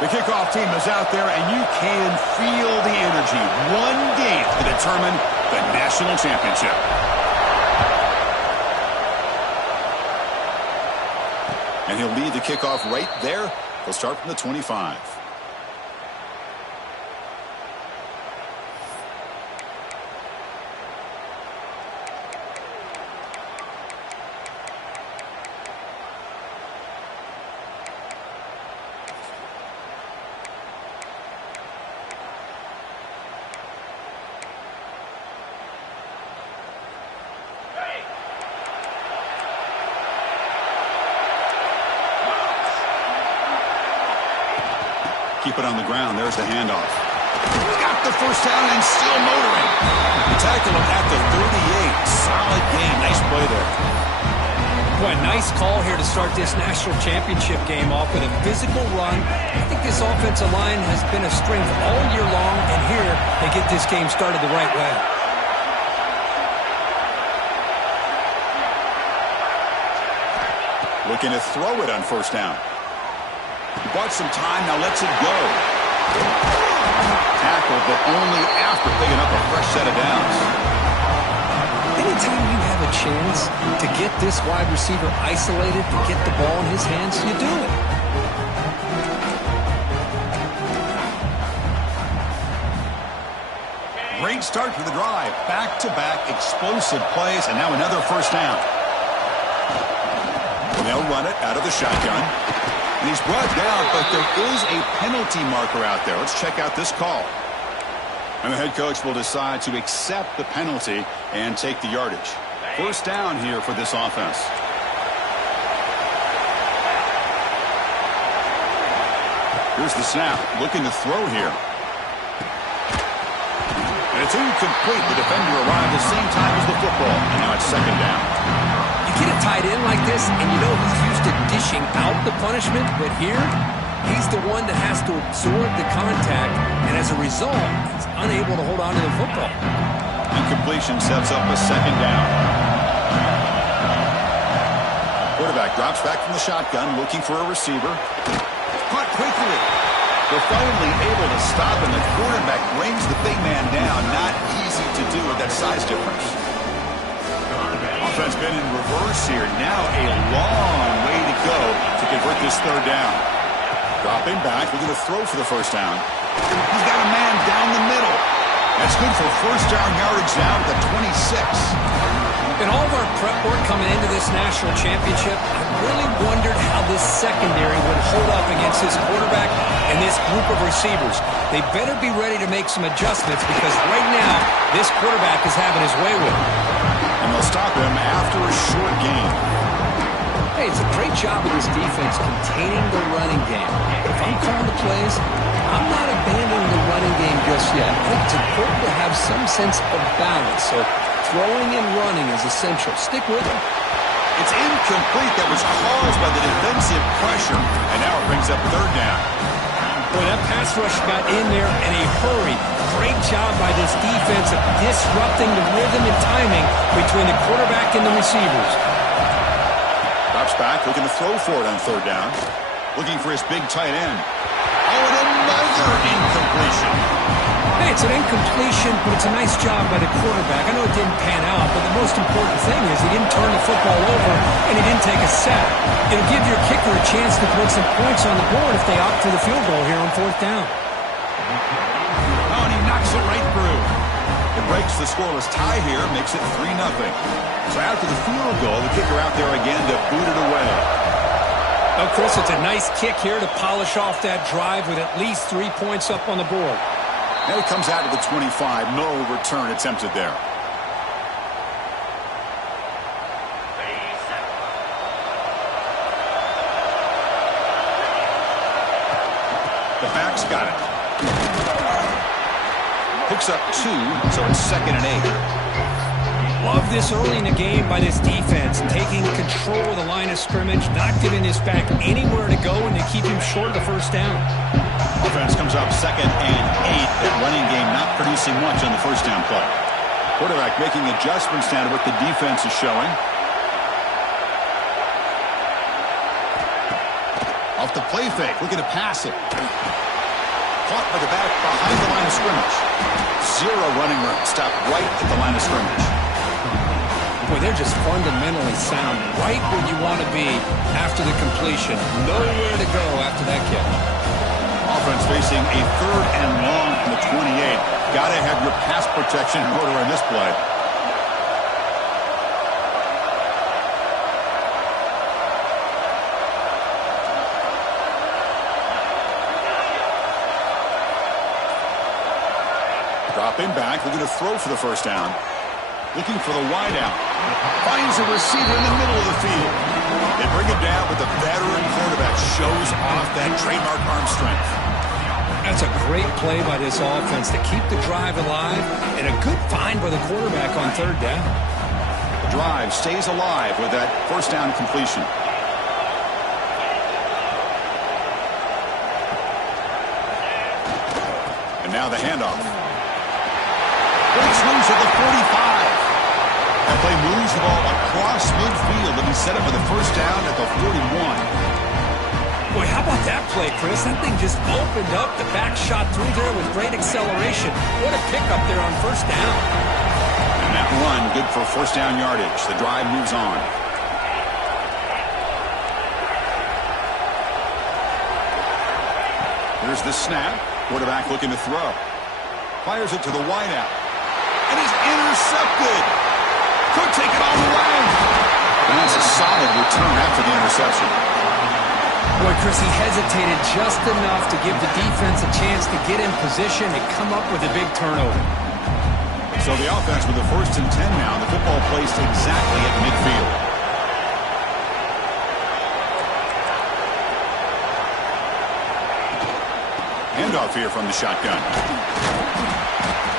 The kickoff team is out there, and you can feel the energy. One game to determine the national championship. And he'll lead the kickoff right there. He'll start from the 25. Keep it on the ground. There's the handoff. Got the first down and still motoring. You tackle him at the 38. Solid game. Nice play there. Boy, nice call here to start this national championship game off with a physical run. I think this offensive line has been a strength all year long, and here they get this game started the right way. Looking to throw it on first down. He bought some time, now lets it go. Tackle, but only after picking up a fresh set of downs. Anytime you have a chance to get this wide receiver isolated, to get the ball in his hands, you do it. Great start to the drive. Back-to-back explosive plays, and now another first down. They'll run it out of the shotgun. And he's brought down, but there is a penalty marker out there. Let's check out this call. And the head coach will decide to accept the penalty and take the yardage. First down here for this offense. Here's the snap. Looking to throw here. And it's incomplete. The defender arrived at the same time as the football. And now it's second down. Get it tied in like this, and you know he's used to dishing out the punishment, but here, he's the one that has to absorb the contact, and as a result, he's unable to hold on to the football. Incompletion sets up a second down. Quarterback drops back from the shotgun, looking for a receiver. Caught quickly. They're finally able to stop him. The quarterback brings the big man down. Not easy to do with that size difference. Offense been in reverse here. Now a long way to go to convert this third down. Dropping back. We're going to throw for the first down. He's got a man down the middle. That's good for first down yardage now at the 26. In all of our prep work coming into this national championship, I really wondered how this secondary would hold up against this quarterback and this group of receivers. They better be ready to make some adjustments because right now, this quarterback is having his way with it. And they'll stop him after a short game. Hey, it's a great job of this defense containing the running game. But if I'm calling the plays, I'm not abandoning the running game just yet. I think it's important to have some sense of balance. So throwing and running is essential. Stick with it. It's incomplete. That was caused by the defensive pressure. And now it brings up third down. Boy, that pass rush got in there in a hurry. Great job by this defense of disrupting the rhythm and timing between the quarterback and the receivers. Drops back, looking to throw for it on third down. Looking for his big tight end. Oh, and another incompletion. Hey, it's an incompletion, but it's a nice job by the quarterback. I know it didn't pan out, but the most important thing is he didn't turn the football over and he didn't take a sack. It'll give your kicker a chance to put some points on the board if they opt for the field goal here on fourth down. Oh, and he knocks it right through. It breaks the scoreless tie here, makes it 3-0. So after the field goal, the kicker out there again to boot it away. Oh, Chris, it's a nice kick here to polish off that drive with at least 3 points up on the board. And it comes out of the 25. No return attempted there. The back's got it. Picks up 2, so it's 2nd and 8. Love this early in the game by this defense, taking control of the line of scrimmage, not giving this back anywhere to go, and to keep him short of the first down. Offense comes up 2nd and 8. That running game not producing much on the first down play. Quarterback making adjustments now to what the defense is showing. Off the play fake, looking to pass it. Caught by the back behind the line of scrimmage. Zero running room. Stopped right at the line of scrimmage. Boy, they're just fundamentally sound. Right where you want to be after the completion. Nowhere to go after that catch. Offense facing a 3rd and long from the 28. Got to have your pass protection in order in this play. Dropping back, looking to throw for the first down. Looking for the wide out. Finds a receiver in the middle of the field. They bring it down, but the veteran quarterback shows off that trademark arm strength. That's a great play by this offense to keep the drive alive, and a good find by the quarterback on 3rd down. The drive stays alive with that first down completion. And now the handoff. Breaks loose at the 45. That play moves the ball across midfield, and he set up for the first down at the 41. Boy, how about that play, Chris? That thing just opened up. The back shot through there with great acceleration. What a pickup there on first down. And that run, good for first down yardage. The drive moves on. Here's the snap. Quarterback looking to throw. Fires it to the wideout. And he's intercepted. Could take it all the way. And that's a solid return after the interception. Boy, Chris, he hesitated just enough to give the defense a chance to get in position and come up with a big turnover. So the offense with the 1st and 10 now. The football placed exactly at midfield. Handoff here from the shotgun.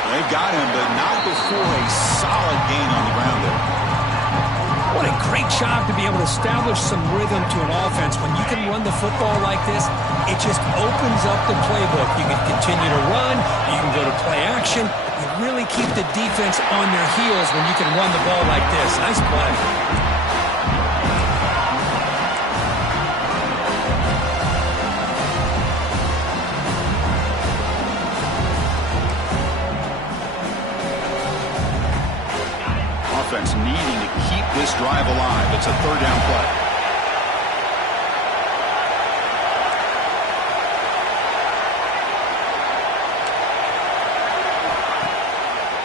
They've got him, but not before a solid gain on the ground there. What a great job to be able to establish some rhythm to an offense. When you can run the football like this, it just opens up the playbook. You can continue to run. You can go to play action. You really keep the defense on their heels when you can run the ball like this. Nice play. Offense needing to keep this drive alive. It's a 3rd down play.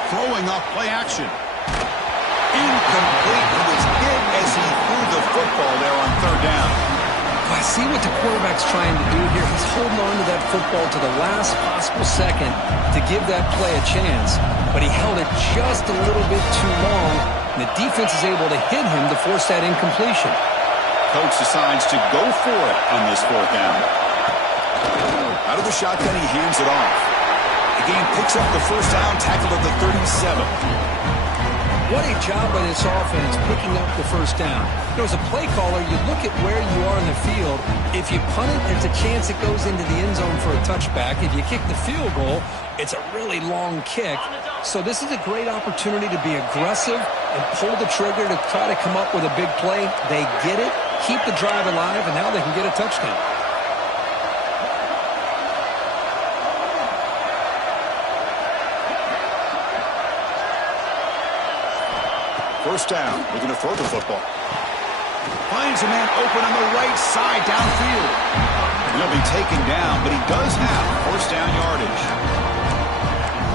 Throwing off play action. Incomplete. He was hit as he threw the football there on 3rd down. I see what the quarterback's trying to do here. He's holding on to that football to the last possible second to give that play a chance. But he held it just a little bit too long, and the defense is able to hit him to force that incompletion. Coach decides to go for it on this 4th down. Out of the shotgun, he hands it off. The game picks up the first down, tackled at the 37. What a job by this offense picking up the first down. As a play caller, you look at where you are in the field. If you punt it, there's a chance it goes into the end zone for a touchback. If you kick the field goal, it's a really long kick. So this is a great opportunity to be aggressive and pull the trigger to try to come up with a big play. They get it, keep the drive alive, and now they can get a touchdown. First down, looking to throw the football. Finds a man open on the right side downfield. He'll be taken down, but he does have first down yardage.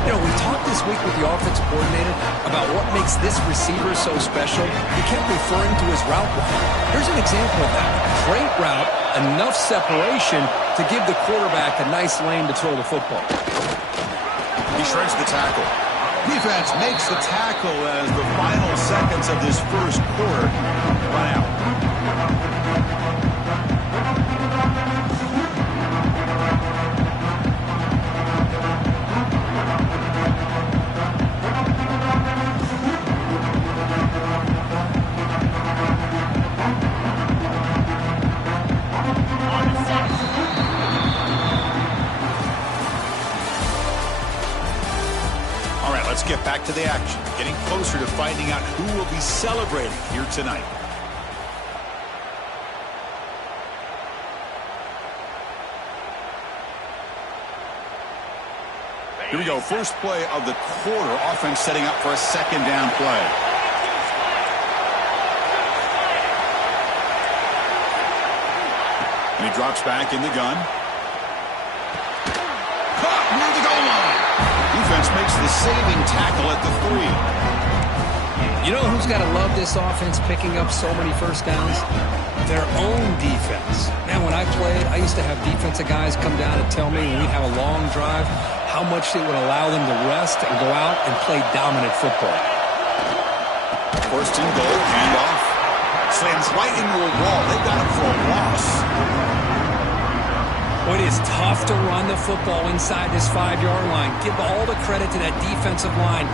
You know, we talked this week with the offensive coordinator about what makes this receiver so special. He kept referring to his route run. Here's an example of that. Great route, enough separation to give the quarterback a nice lane to throw the football. He shreds the tackle. Defense makes the tackle as the final seconds of this first quarter run out. Let's get back to the action, getting closer to finding out who will be celebrating here tonight. Here we go. First play of the quarter. Offense setting up for a second down play. And he drops back in the gun. Caught near the goal line. Defense makes the saving tackle at the 3. You know who's got to love this offense picking up so many first downs? Their own defense. Man, when I played, I used to have defensive guys come down and tell me when we'd have a long drive how much it would allow them to rest and go out and play dominant football. First and goal, handoff. Slams right into a wall. They got him for a loss. It is tough to run the football inside this 5-yard line. Give all the credit to that defensive line,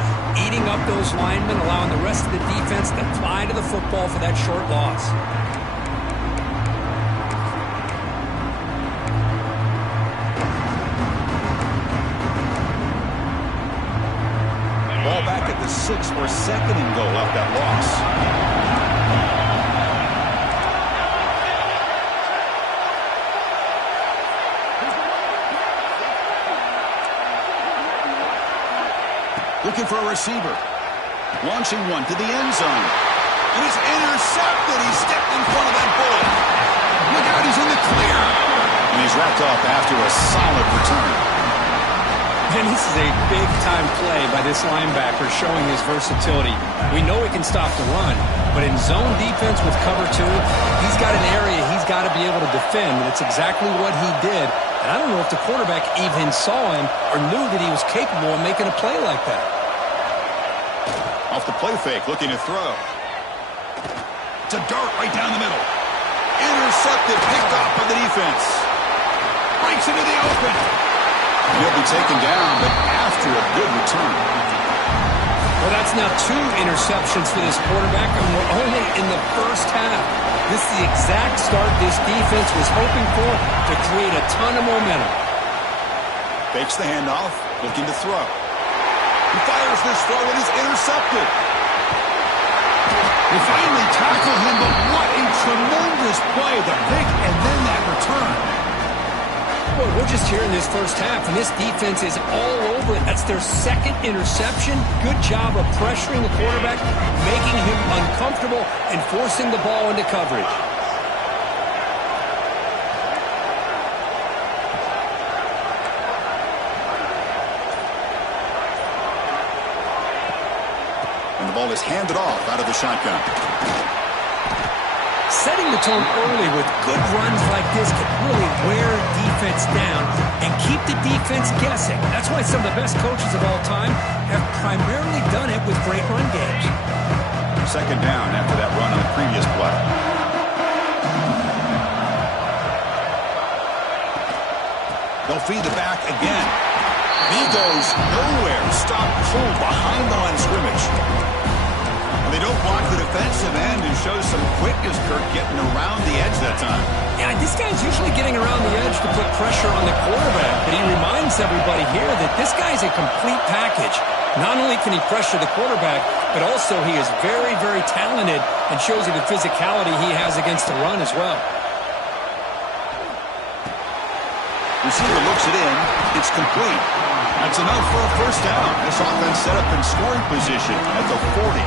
eating up those linemen, allowing the rest of the defense to fly to the football for that short loss. Ball back at the 6 or second and goal off that loss. Looking for a receiver. Launching one to the end zone. And it's intercepted. He stepped in front of that bullet. Look out, he's in the clear. And he's wrapped up after a solid return. And this is a big-time play by this linebacker showing his versatility. We know he can stop the run, but in zone defense with cover 2, he's got an area he's got to be able to defend, and it's exactly what he did. And I don't know if the quarterback even saw him or knew that he was capable of making a play like that. Off the play fake, looking to throw. It's a dart right down the middle. Intercepted, picked off by the defense. Breaks into the open. He'll be taken down, but after a good return. Well, that's now 2 interceptions for this quarterback, and we're only in the first half. This is the exact start this defense was hoping for to create a ton of momentum. Fakes the handoff, looking to throw. He fires this throw, and is intercepted. They finally tackle him, but what a tremendous play. The pick and then that return. Boy, we're just here in this first half, and this defense is all over it. That's their second interception. Good job of pressuring the quarterback, making him uncomfortable, and forcing the ball into coverage. And the ball is handed off out of the shotgun. Setting the tone early with good runs like this can really wear defense down and keep the defense guessing. That's why some of the best coaches of all time have primarily done it with great run games. Second down after that run on the previous play. They'll feed the back again. He goes nowhere. Stop cold behind the line of scrimmage. They don't block the defensive end and show some quickness, Kirk, getting around the edge that time. Yeah, this guy's usually getting around the edge to put pressure on the quarterback, but he reminds everybody here that this guy's a complete package. Not only can he pressure the quarterback, but also he is very, very talented and shows you the physicality he has against the run as well. Receiver looks it in. It's complete. That's enough for a first down. This offense set up in scoring position at the 40.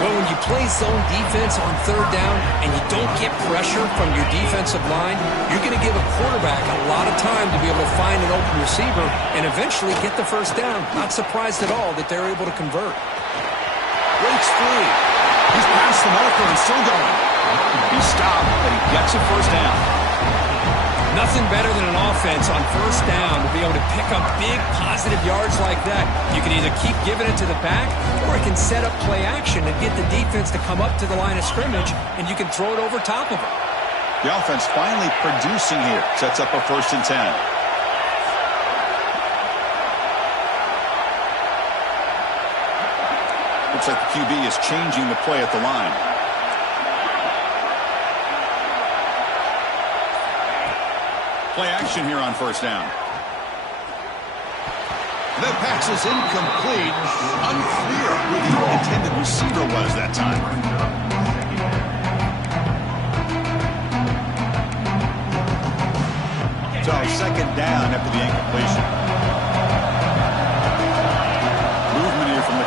Well, when you play zone defense on third down and you don't get pressure from your defensive line, you're going to give a quarterback a lot of time to be able to find an open receiver and eventually get the first down. Not surprised at all that they're able to convert. Breaks free. He's past the marker and still going. He stopped, but he gets a first down. Nothing better than an offense on first down to be able to pick up big positive yards like that. You can either keep giving it to the back, or it can set up play action and get the defense to come up to the line of scrimmage, and you can throw it over top of it. The offense finally producing here. Sets up a 1st and 10. Looks like the QB is changing the play at the line. Play action here on first down. The pass is incomplete. Unclear who the intended receiver was that time. So second down after the incompletion.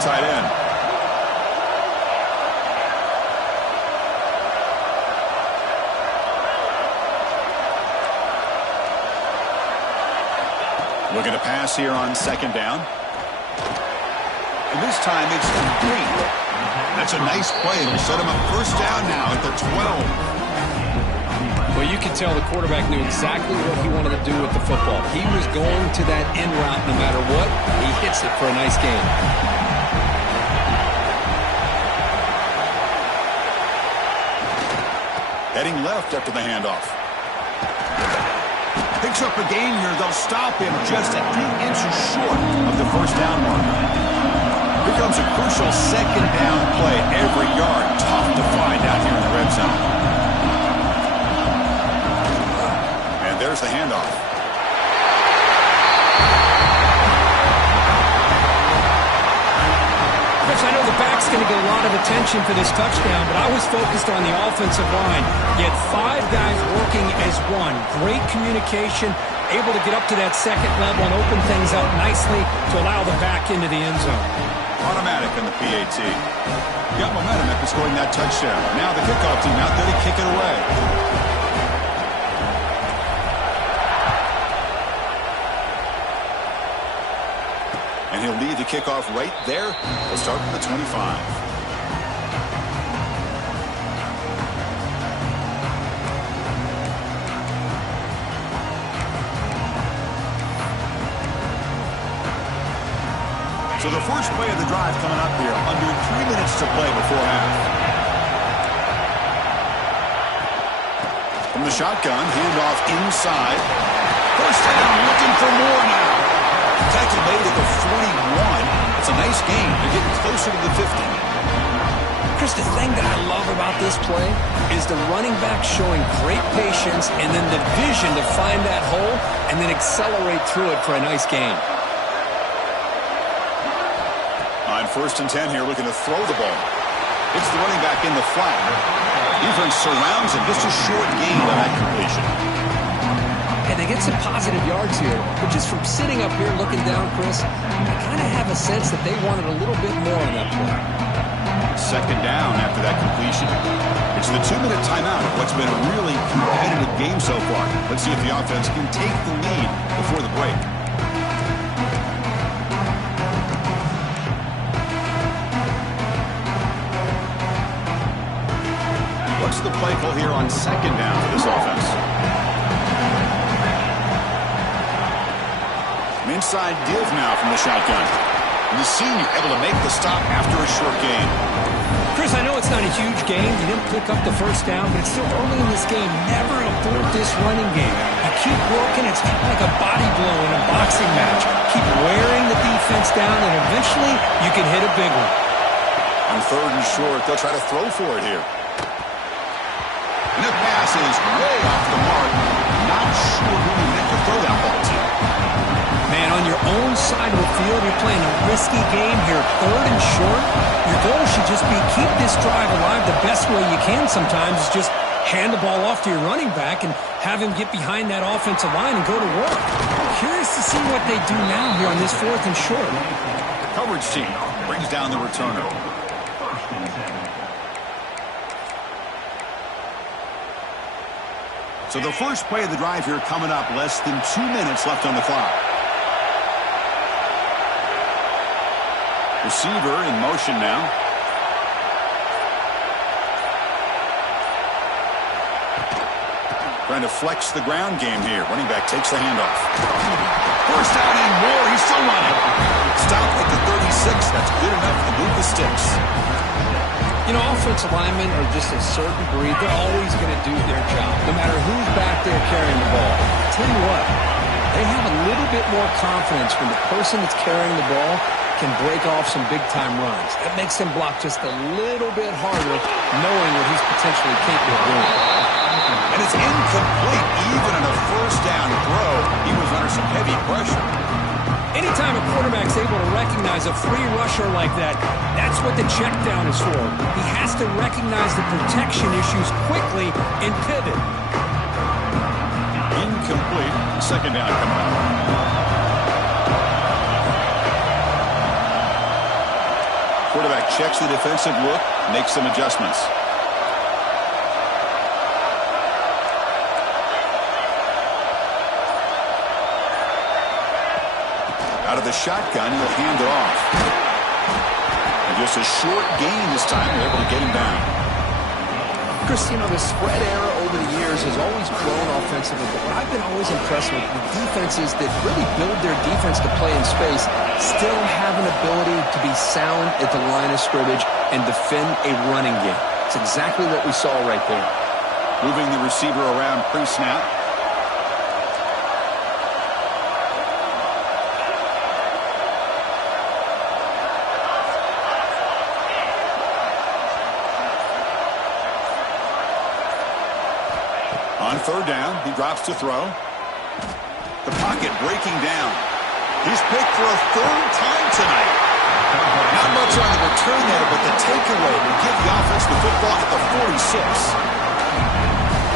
tight end. Looking to pass here on second down. And this time it's complete. That's a nice play. It'll set him up first down now at the 12. Well, you can tell the quarterback knew exactly what he wanted to do with the football. He was going to that end route no matter what. He hits it for a nice gain. Heading left after the handoff. Picks up a gain here. They'll stop him just a few inches short of the first down mark. Here comes a crucial second down play. Every yard tough to find out here in the red zone. And there's the handoff. Chris, I know the back's going to get a lot of attention for this touchdown, but I was focused on the offensive line. You had 5 guys working as one. Great communication, able to get up to that second level and open things up nicely to allow the back into the end zone. Automatic on the PAT. Got momentum after scoring that touchdown. Now the kickoff team out there to kick it away. And he'll lead the kickoff right there. We'll start from the 25. So the first play of the drive coming up here. Under 3 minutes to play before half. From the shotgun, handoff inside. First down, looking for more now. Tackle made at the 41. It's a nice gain. They're getting closer to the 50. Chris, the thing that I love about this play is the running back showing great patience and then the vision to find that hole and then accelerate through it for a nice gain. On 1st and 10 here, looking to throw the ball. It's the running back in the flat. Defense surrounds him. Just a short gain on that completion. And they get some positive yards here, but just from sitting up here looking down, Chris, I kind of have a sense that they wanted a little bit more on that play. Second down after that completion. It's the 2-minute timeout of what's been a really competitive game so far. Let's see if the offense can take the lead before the break. What's the play call here on second down for this offense? An inside give now from the shotgun. And the senior able to make the stop after a short gain. Chris, I know it's not a huge game. You didn't pick up the first down, but it's still early in this game. Never abort this running game. You keep working. It's kind of like a body blow in a boxing match. Keep wearing the defense down, and eventually you can hit a big one. On 3rd and short, they'll try to throw for it here. And the pass is way off the mark. Not sure who he meant to throw that ball to. Man, on your own side of the field, you're playing a risky game here. 3rd and short, your goal should just be keep this drive alive the best way you can sometimes is just hand the ball off to your running back and have him get behind that offensive line and go to work. Curious to see what they do now here on this 4th and short. Coverage team brings down the returner. So the first play of the drive here coming up, less than 2 minutes left on the clock. Receiver in motion now. Trying to flex the ground game here. Running back takes the handoff. First down and more. He's still running. Stopped at the 36. That's good enough to move the sticks. You know, offensive linemen are just a certain breed. They're always going to do their job, no matter who's back there carrying the ball. I'll tell you what, they have a little bit more confidence when the person that's carrying the ball can break off some big-time runs. That makes them block just a little bit harder, knowing what he's potentially capable of doing. And it's incomplete. Even on a first down throw, he was under some heavy pressure. Anytime a quarterback's able to recognize a free rusher like that, that's what the check down is for. He has to recognize the protection issues quickly and pivot. Incomplete. Second down coming up. quarterback checks the defensive look, makes some adjustments. Out of the shotgun, he'll hand it off. And just a short gain this time. They're able to get him down. Chris, you know, the spread era over the years has always grown offensively, but what I've been always impressed with the defenses that really build their defense to play in space still have an ability to be sound at the line of scrimmage and defend a running game. It's exactly what we saw right there. Moving the receiver around pre-snap. On third down, he drops to throw. The pocket breaking down. He's picked for a third time tonight. Not much on the return there, but the takeaway will give the offense the football at the 46.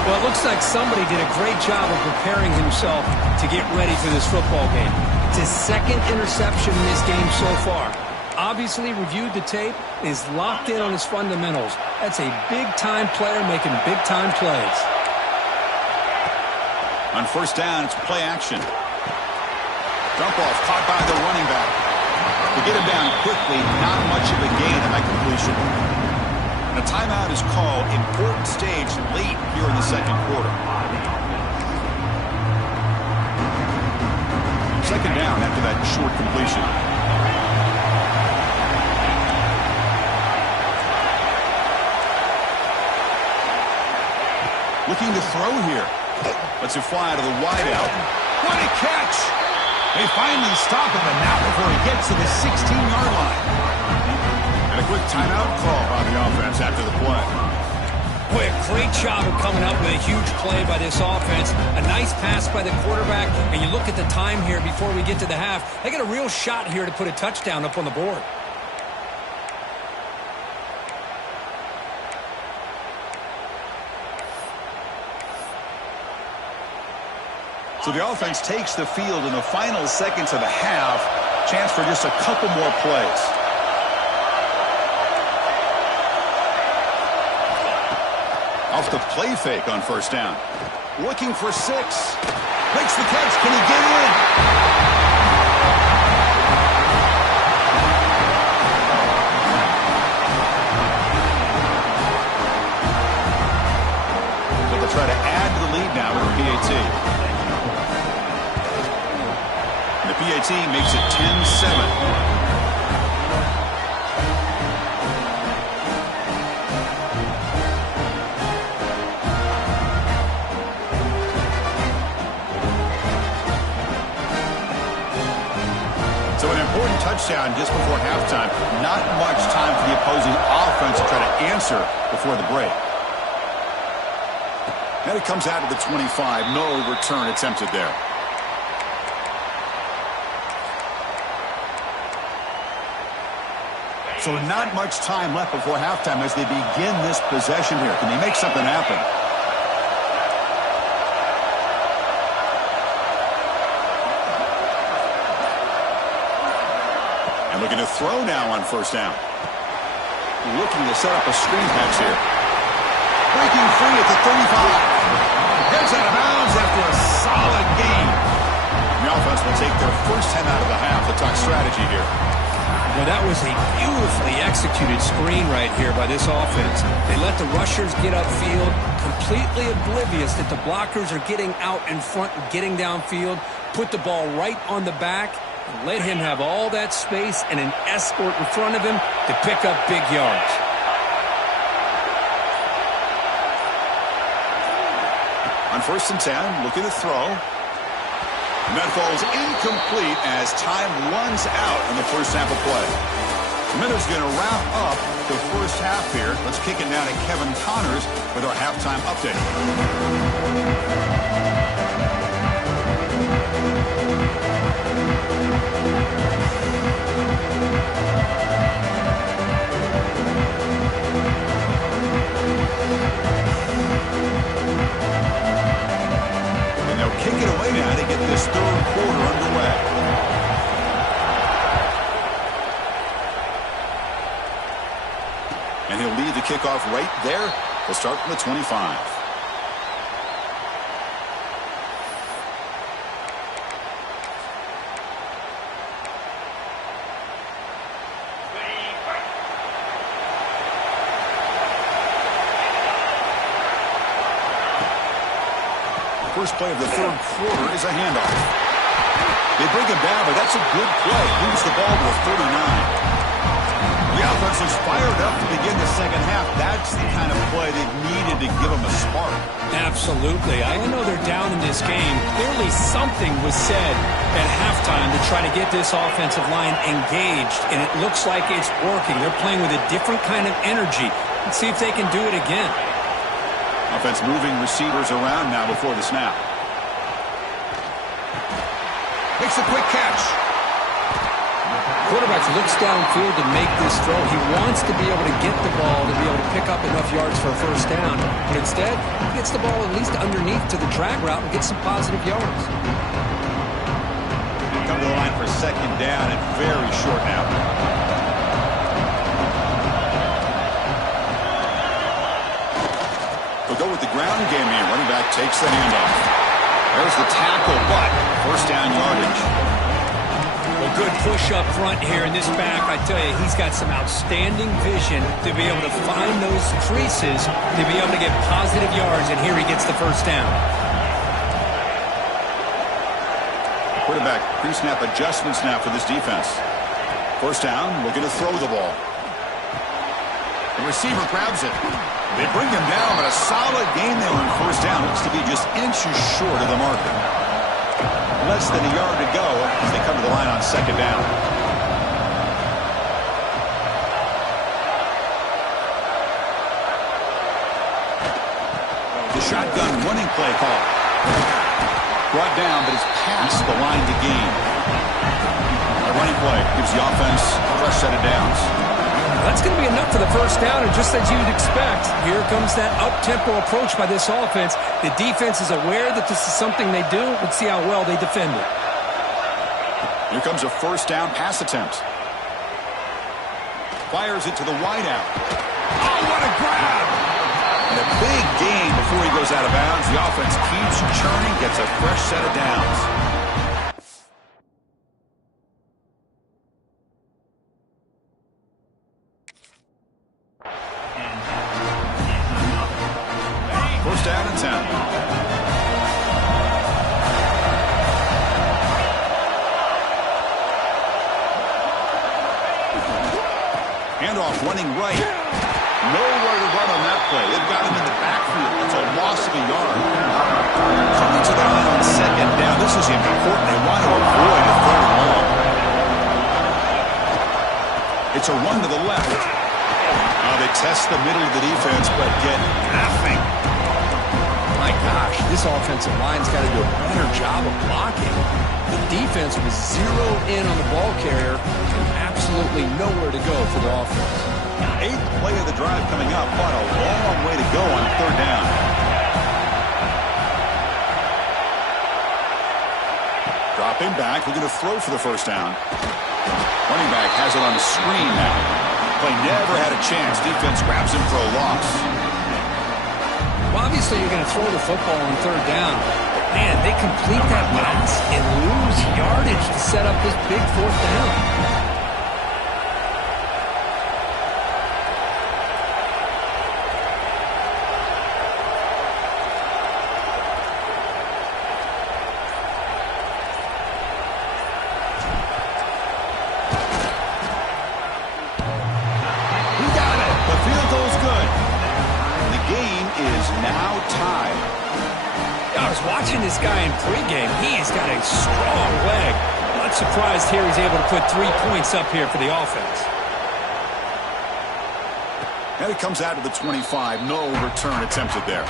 Well, it looks like somebody did a great job of preparing himself to get ready for this football game. It's his second interception in this game so far. Obviously reviewed the tape, is locked in on his fundamentals. That's a big-time player making big-time plays. On first down, it's play action. Dump off caught by the running back. To get him down quickly, not much of a gain on that completion. And a timeout is called. Important stage late here in the second quarter. Second down after that short completion. Looking to throw here. Lets it fly to the wideout. What a catch! They finally stop him, and not before he gets to the 16-yard line. And a quick timeout call by the offense after the play. Boy, a great job of coming up with a huge play by this offense. A nice pass by the quarterback, and you look at the time here before we get to the half. They got a real shot here to put a touchdown up on the board. So the offense takes the field in the final seconds of the half. Chance for just a couple more plays. Off the play fake on first down. Looking for 6. Makes the catch. Can he get in? So they'll try to add to the lead now with the PAT. The PAT makes it 10-7. So an important touchdown just before halftime. Not much time for the opposing offense to try to answer before the break. Then it comes out of the 25. No return attempted there. So not much time left before halftime as they begin this possession here. Can they make something happen? And looking to throw now on first down. Looking to set up a screen pass here. Breaking free at the 35. Gets out of bounds after a solid gain. The offense will take their first 10 out of the half to talk strategy here. Well, that was a beautifully executed screen right here by this offense. They let the rushers get upfield, completely oblivious that the blockers are getting out in front and getting downfield, put the ball right on the back, and let him have all that space and an escort in front of him to pick up big yards. On first and 10, looking to throw. And that falls incomplete as time runs out in the first half of play. The Miners going to wrap up the first half here. Let's kick it down to Kevin Connors with our halftime update. Kick it away now to get this third quarter underway. And he'll lead the kickoff right there. He'll start from the 25. First play of the third quarter is a handoff. They bring him down, but that's a good play. Moves the ball to a 39. The offense is fired up to begin the second half. That's the kind of play they needed to give them a spark. Absolutely. I know they're down in this game. Clearly something was said at halftime to try to get this offensive line engaged, and it looks like it's working. They're playing with a different kind of energy. Let's see if they can do it again. Offense moving receivers around now before the snap. Makes a quick catch. Quarterback looks downfield to make this throw. He wants to be able to get the ball to be able to pick up enough yards for a first down. But instead, he gets the ball at least underneath to the drag route and gets some positive yards. Come to the line for second down and very short now. We'll go with the ground game here. Running back takes the handoff. There's the tackle, but first down yardage. Well, good push up front here in this back. I tell you, he's got some outstanding vision to be able to find those creases, to be able to get positive yards, and here he gets the first down. Quarterback pre-snap adjustments now for this defense. First down, looking to throw the ball. The receiver grabs it. They bring him down, but a solid gain there on first down. Looks to be just inches short of the marker. Less than a yard to go as they come to the line on second down. The shotgun running play call. Brought down, but it's past the line to gain. A running play gives the offense a fresh set of downs. That's going to be enough for the first down, and just as you'd expect, here comes that up-tempo approach by this offense. The defense is aware that this is something they do. Let's see how well they defend it. Here comes a first down pass attempt. Fires it to the wideout. Oh, what a grab! And a big gain before he goes out of bounds. The offense keeps churning, gets a fresh set of downs. First down and 10. Handoff running right. Nowhere to run on that play. They've got him in the backfield. It's a loss of a yard. Coming to the line on second down. This is important. They want to avoid a third and long. It's a run to the left. Now they test the middle of the defense, but get nothing. My gosh, this offensive line's got to do a better job of blocking. The defense was zeroed in on the ball carrier and absolutely nowhere to go for the offense. Eighth play of the drive coming up, but a long way to go on third down. Dropping back, looking to throw for the first down. Running back has it on the screen now. Play never had a chance. Defense grabs him for a loss. Well, obviously, you're going to throw the football on third down. Man, they complete that pass and lose yardage to set up this big fourth down. He got it. The field goal's good. The game is now tied. I was watching this guy in pregame. He's got a strong leg. Not surprised here he's able to put 3 points up here for the offense. And it comes out to the 25. No return attempted there.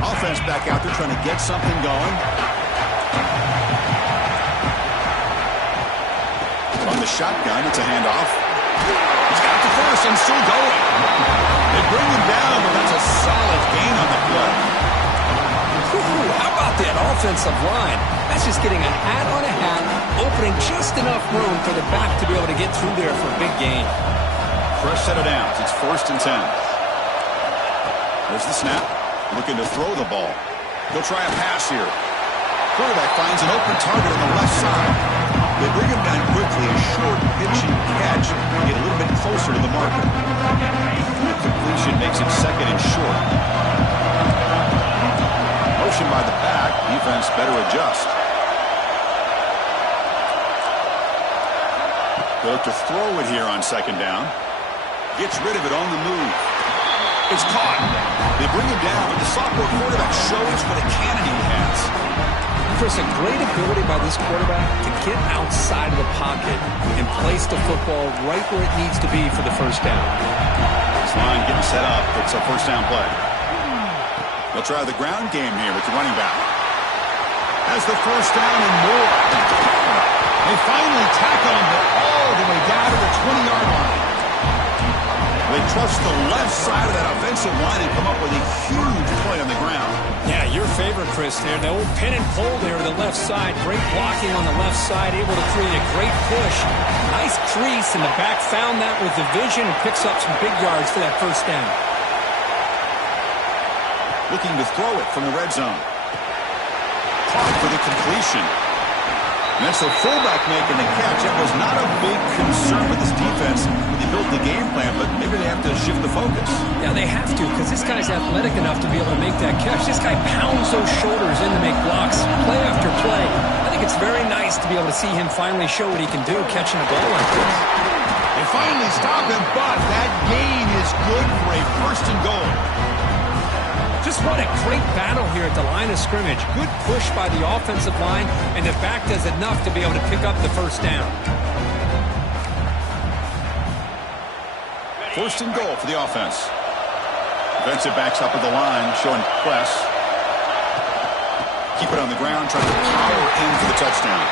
Offense back out there trying to get something going. On the shotgun, it's a handoff. He's got the first and still going. They bring him down, but that's a solid gain on the play. that offensive line. That's just getting a hat on a hat, opening just enough room for the back to be able to get through there for a big gain. Fresh set of downs. It's 1st and 10. There's the snap. Looking to throw the ball. He'll try a pass here. Quarterback finds an open target on the left side. They bring him down quickly. A short pitch and catch to get a little bit closer to the marker. Completion makes it 2nd and short. Motion by the back. Defense better adjust. They look to throw it here on 2nd down. Gets rid of it on the move. It's caught. They bring him down, but the sophomore quarterback shows what a cannon he has. Chris, a great ability by this quarterback to get outside of the pocket and place the football right where it needs to be for the 1st down. This line getting set up. It's a 1st down play. They'll try the ground game here with the running back. Has the 1st down and more. They finally tackle him all the way down to the 20-yard line. They trust the left side of that offensive line and come up with a huge play on the ground. Yeah, your favorite, Chris, there. The old pin and pull there to the left side. Great blocking on the left side, able to create a great push. Nice crease, and the back found that with the vision and picks up some big yards for that 1st down. Looking to throw it from the red zone. Caught for the completion. And that's the fullback making the catch. It was not a big concern with this defense when they built the game plan, but maybe they have to shift the focus. Yeah, they have to, because this guy's athletic enough to be able to make that catch. This guy pounds those shoulders in to make blocks, play after play. I think it's very nice to be able to see him finally show what he can do catching a ball like this. They finally stop him, but that gain is good for a 1st and goal. Just what a great battle here at the line of scrimmage. Good push by the offensive line, and the back does enough to be able to pick up the 1st down. 1st and goal for the offense. Defensive backs up at the line, showing press. Keep it on the ground, trying to power in for the touchdown.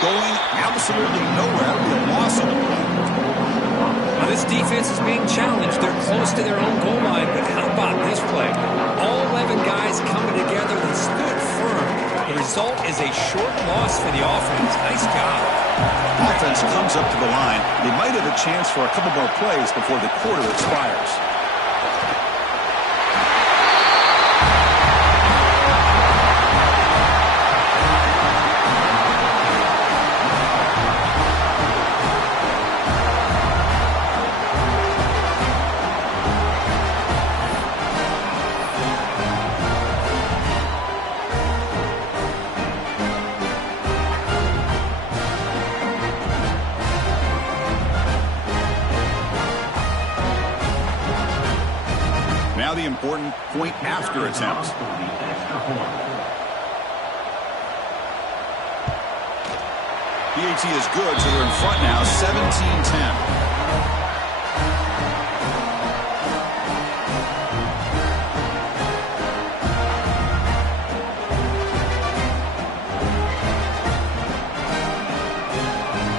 Going absolutely nowhere. That would be a loss on the play. Now, this defense is being challenged. They're close to their own goal line, but how about this play? All 11 guys coming together. They stood firm. The result is a short loss for the offense. Nice job. Offense comes up to the line. They might have a chance for a couple more plays before the quarter expires. Now the important point after attempt. PAT is good, so they're in front now, 17-10.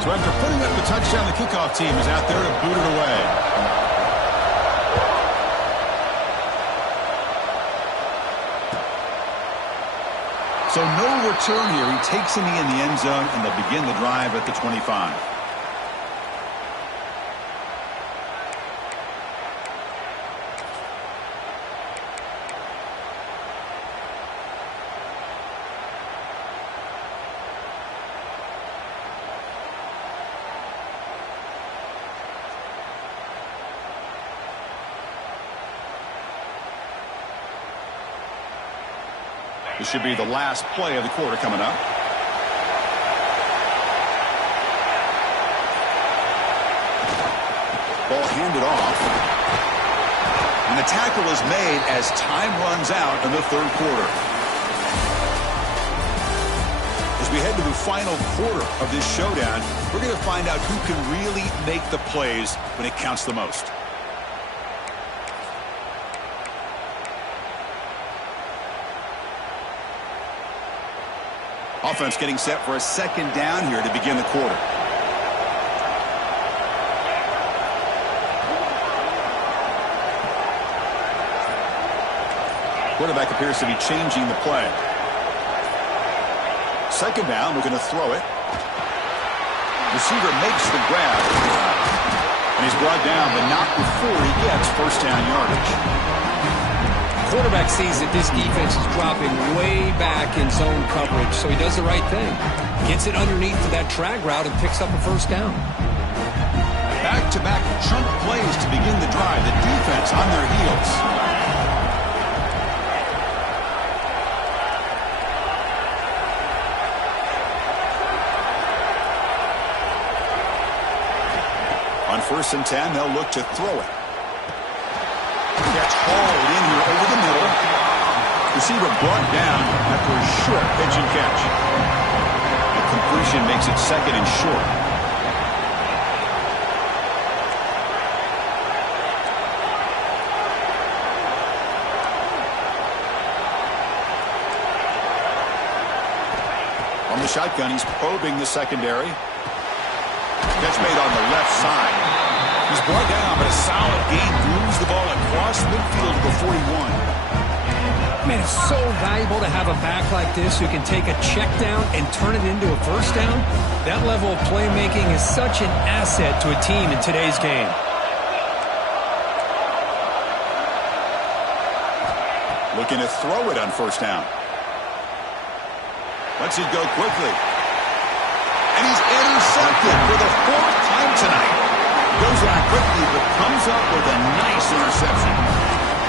So after putting up the touchdown, the kickoff team is out there to boot it away. So no return here. He takes in the end zone, and they'll begin the drive at the 25. This should be the last play of the quarter coming up. Ball handed off. And the tackle is made as time runs out in the 3rd quarter. As we head to the final quarter of this showdown, we're going to find out who can really make the plays when it counts the most. Offense getting set for a 2nd down here to begin the quarter. Quarterback appears to be changing the play. second down, we're going to throw it. Receiver makes the grab. And he's brought down, but not before he gets first down yardage. Quarterback sees that this defense is dropping way back in zone coverage, so he does the right thing. Gets it underneath to that drag route and picks up a first down. Back-to-back chunk plays to begin the drive. The defense on their heels. On 1st and 10, they'll look to throw it. Catch hauled in here over the middle. Receiver brought down after a short pitch and catch. The completion makes it 2nd and short. On the shotgun, he's probing the secondary. Catch made on the left side. He's brought down, but a solid gain moves the ball across midfield to the 41. Man, it's so valuable to have a back like this who can take a check down and turn it into a first down. That level of playmaking is such an asset to a team in today's game. Looking to throw it on first down. Lets it go quickly. And he's intercepted for the 4th time tonight. Goes out quickly, but comes up with a nice interception.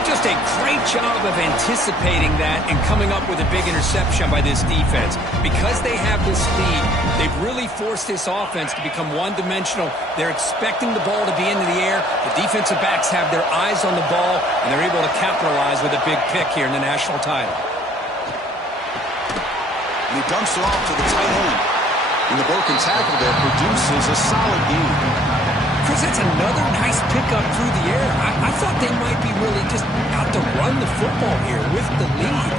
Just a great job of anticipating that and coming up with a big interception by this defense. Because they have this lead, they've really forced this offense to become one-dimensional. They're expecting the ball to be into the air. The defensive backs have their eyes on the ball, and they're able to capitalize with a big pick here in the national title. And he dumps it off to the tight end. And the broken tackle there produces a solid gain. Chris, that's another nice pickup through the air. I thought they might be really just out to run the football here with the lead.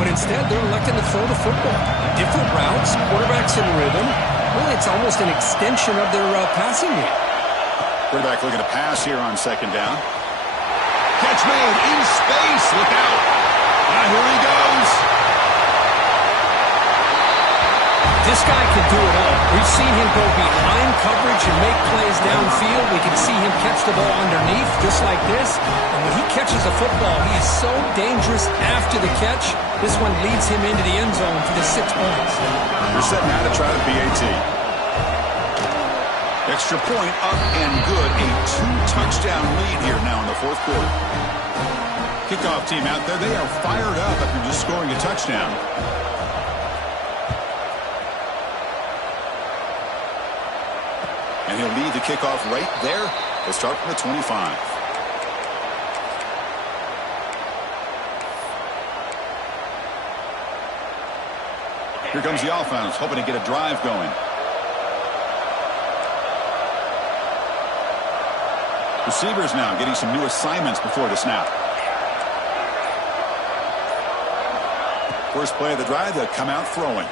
But instead, they're electing to throw the football. Different routes, quarterbacks in rhythm. Really, it's almost an extension of their passing game. Quarterback looking to pass here on 2nd down. Catch made in space. Look out. Now here he goes. This guy can do it all. We've seen him go behind coverage and make plays downfield. We can see him catch the ball underneath just like this. And when he catches a football, he is so dangerous after the catch. This one leads him into the end zone for the 6 points. They're setting out to try the PAT. Extra point up and good. A 2-touchdown lead here now in the 4th quarter. Kickoff team out there. They are fired up after just scoring a touchdown. And he'll lead the kickoff right there. They'll start from the 25. Here comes the offense, hoping to get a drive going. Receivers now getting some new assignments before the snap. First play of the drive, they'll come out throwing.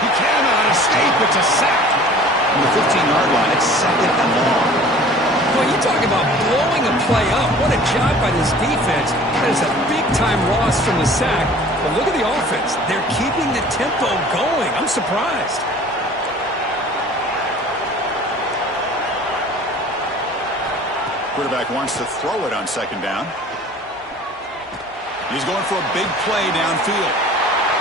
He cannot escape. It's a sack. On the 15-yard line, it's 2nd and long. Well, you talk about blowing a play up. What a job by this defense. That is a big-time loss from the sack. But look at the offense. They're keeping the tempo going. I'm surprised. Quarterback wants to throw it on 2nd down. He's going for a big play downfield.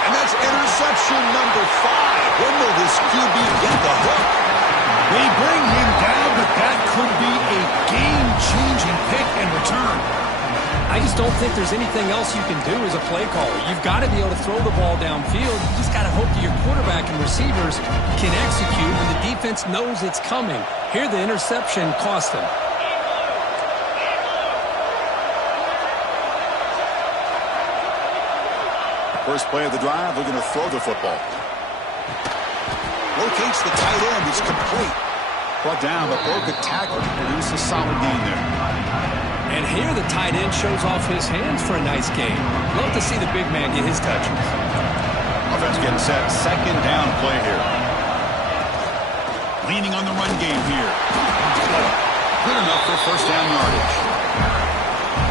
And that's interception number 5. When will this QB get the hook? They bring him down, but that could be a game-changing pick and return. I just don't think there's anything else you can do as a play caller. You've got to be able to throw the ball downfield. You just got to hope that your quarterback and receivers can execute when the defense knows it's coming. Here, the interception cost them. First play of the drive, looking to throw the football. Locates the tight end. It's complete. Brought down, but broke a tackle. Produces a solid gain there. And here the tight end shows off his hands for a nice gain. Love to see the big man get his touches. Offense getting set. 2nd down play here. Leaning on the run game here. Good enough for first down yardage.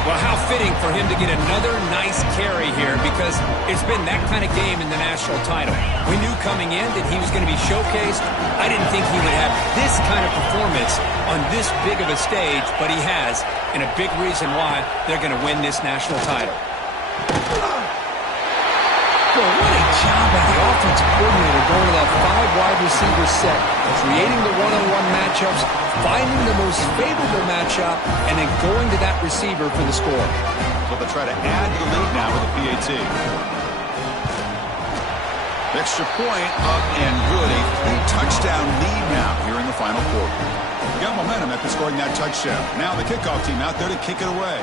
Well, how fitting for him to get another nice carry here because it's been that kind of game in the national title. We knew coming in that he was going to be showcased. I didn't think he would have this kind of performance on this big of a stage, but he has, and a big reason why they're going to win this national title. Well, what a job by the offensive coordinator going to that 5-wide receiver set, creating the one-on-one matchups, finding the most favorable matchup, and then going to that receiver for the score. So they'll try to add to the lead now with a PAT. Extra point up and good. A 3-touchdown lead now here in the final quarter. They got momentum after scoring that touchdown. Now the kickoff team out there to kick it away.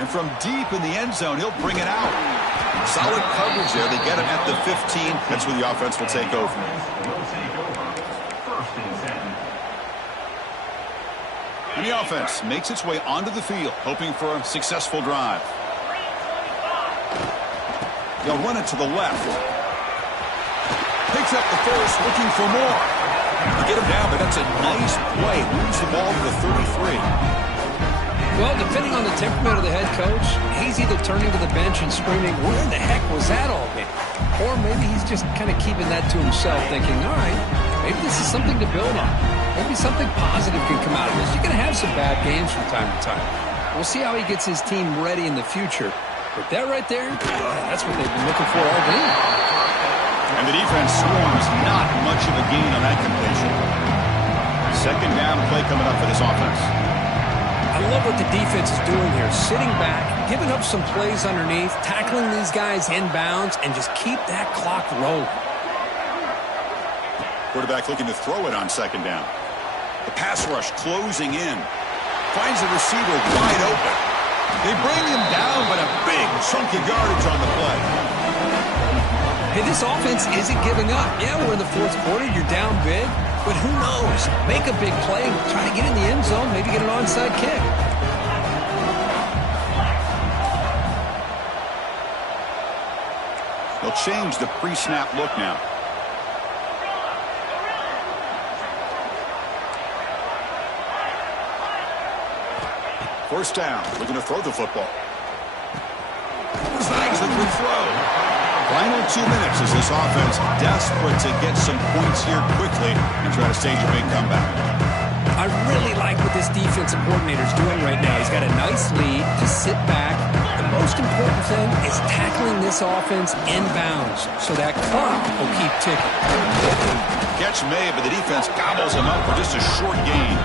And from deep in the end zone, he'll bring it out. Solid coverage there. They get him at the 15. That's where the offense will take over. And the offense makes its way onto the field, hoping for a successful drive. They'll run it to the left. Picks up the first, looking for more. They get him down, but that's a nice play. Moves the ball to the 33. Well, depending on the temperament of the head coach, he's either turning to the bench and screaming, where the heck was that all been? Or maybe he's just kind of keeping that to himself, thinking, all right, maybe this is something to build on. Maybe something positive can come out of this. You're going to have some bad games from time to time. We'll see how he gets his team ready in the future. But that right there, that's what they've been looking for all game. And the defense swarms not much of a gain on that completion. Second down play coming up for this offense. I love what the defense is doing here. Sitting back, giving up some plays underneath, tackling these guys inbounds, and just keep that clock rolling. Quarterback looking to throw it on second down. The pass rush closing in. Finds a receiver wide open. They bring him down, but a big chunk of yardage on the play. Hey, this offense isn't giving up. Yeah, we're in the fourth quarter. You're down big. But who knows? Make a big play, try to get in the end zone, maybe get an onside kick. They'll change the pre-snap look now. First down, looking to throw the football. Snags the good throw. Final 2 minutes as this offense desperate to get some points here quickly and try to stage a big comeback. I really like what this defensive coordinator is doing right now. He's got a nice lead to sit back. The most important thing is tackling this offense inbounds so that clock will keep ticking. Catch made, but the defense gobbles him up for just a short gain.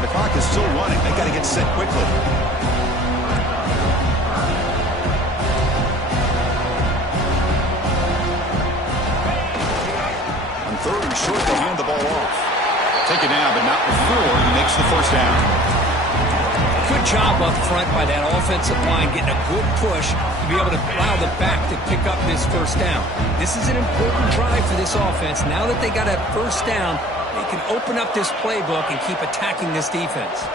The clock is still running. They got to get set quickly. Third and short, they'll hand the ball off. Take it down, but not before he makes the first down. Good job up front by that offensive line, getting a good push to be able to allow the back to pick up this first down. This is an important drive for this offense. Now that they got that first down, they can open up this playbook and keep attacking this defense.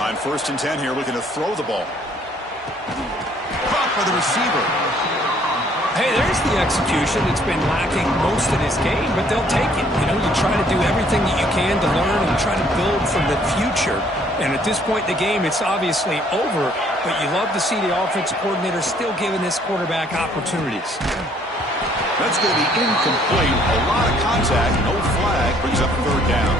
On 1st and 10 here, looking to throw the ball. Caught by the receiver. Hey, there's the execution that's been lacking most of this game, but they'll take it. You know, you try to do everything that you can to learn and try to build for the future. And at this point in the game, it's obviously over, but you love to see the offensive coordinator still giving this quarterback opportunities. That's going to be incomplete. A lot of contact, no flag, brings up third down.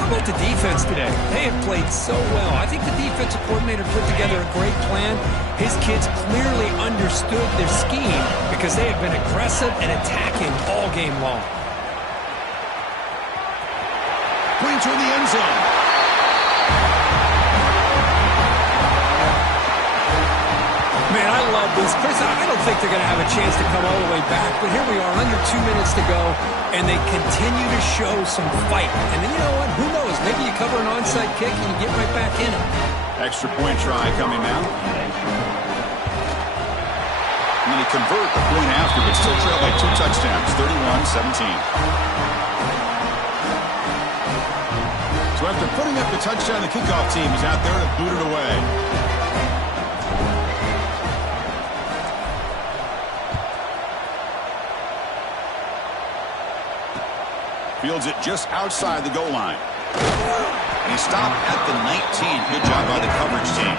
How about the defense today? They have played so well. I think the defensive coordinator put together a great plan. His kids clearly understood their scheme because they have been aggressive and attacking all game long. Pointer in the end zone. Man, I love this. Chris, I don't think they're going to have a chance to come all the way back, but here we are, under 2 minutes to go, and they continue to show some fight. And then you know what? Who knows? Maybe you cover an onside kick and you get right back in it. Extra point try coming now. And then he convert the point after, but still trail by 2 touchdowns, 31-17. So after putting up the touchdown, the kickoff team is out there to boot it away. Fields it just outside the goal line. And he stopped at the 19. Good job by the coverage team.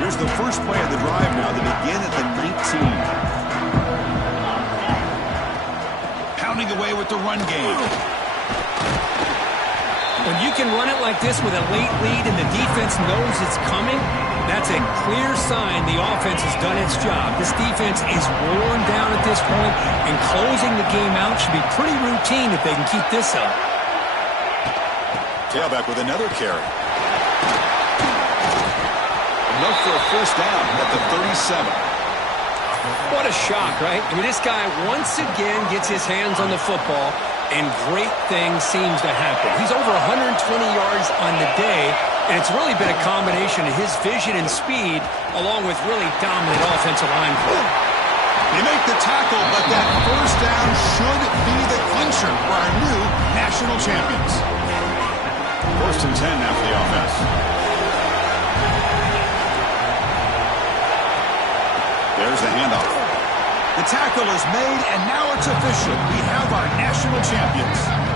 Here's the first play of the drive now. They begin at the 19. Pounding away with the run game. When you can run it like this with a late lead and the defense knows it's coming, that's a clear sign the offense has done its job. This defense is worn down at this point, and closing the game out should be pretty routine if they can keep this up. Tailback with another carry. Enough for a first down at the 37. What a shock, right? I mean, this guy once again gets his hands on the football, and great things seems to happen. He's over 120 yards on the day, and it's really been a combination of his vision and speed along with really dominant offensive line play. They make the tackle, but that first down should be the clincher for our new national champions. 1st and 10 now for the offense. There's the handoff. The tackle is made, and now it's official. We have our national champions.